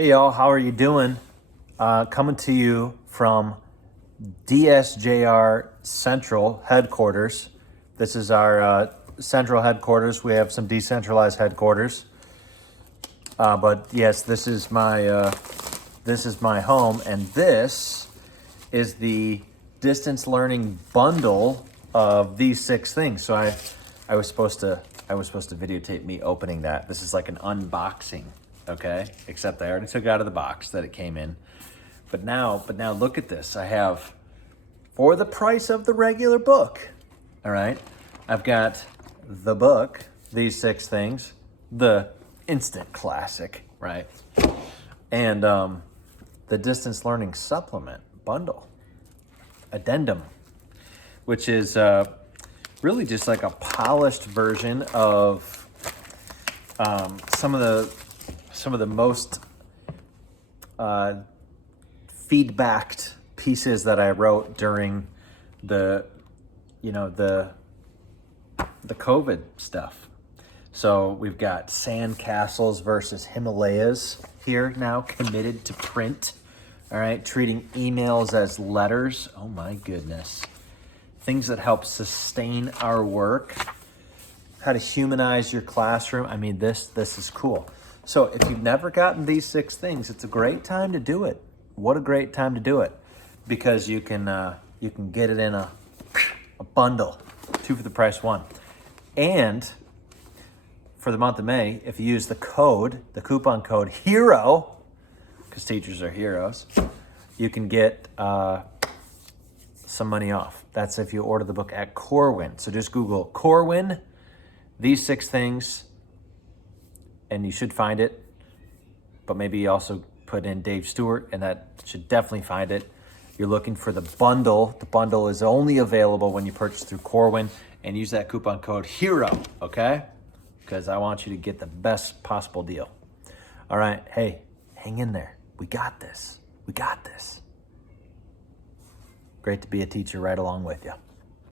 Hey y'all, how are you doing? Coming to you from DSJR Central Headquarters. This is our central headquarters. We have some decentralized headquarters, but yes, this is my home, and this is the distance learning bundle of these 6 things. So I was supposed to videotape me opening that. This is like an unboxing. Okay, except I already took it out of the box that it came in. But now look at this. I have, for the price of the regular book, all right, I've got the book, these 6 things, the instant classic, right? And the distance learning supplement bundle, addendum, which is really just like a polished version of some of the most feedbacked pieces that I wrote during the COVID stuff. So we've got Sandcastles versus Himalayas here now, committed to print. All right, treating emails as letters. Oh my goodness. Things that help sustain our work. How to humanize your classroom. I mean, this is cool. So if you've never gotten these 6 things, it's a great time to do it. What a great time to do it, because you can get it in a bundle, 2 for the price of 1. And for the month of May, if you use the coupon code HERO, because teachers are heroes, you can get some money off. That's if you order the book at Corwin. So just Google Corwin, these 6 things, and you should find it. But maybe you also put in Dave Stewart, and that should definitely find it. You're looking for the bundle. The bundle is only available when you purchase through Corwin, and use that coupon code HERO, okay? Because I want you to get the best possible deal. All right, hey, hang in there. We got this. We got this. Great to be a teacher right along with you.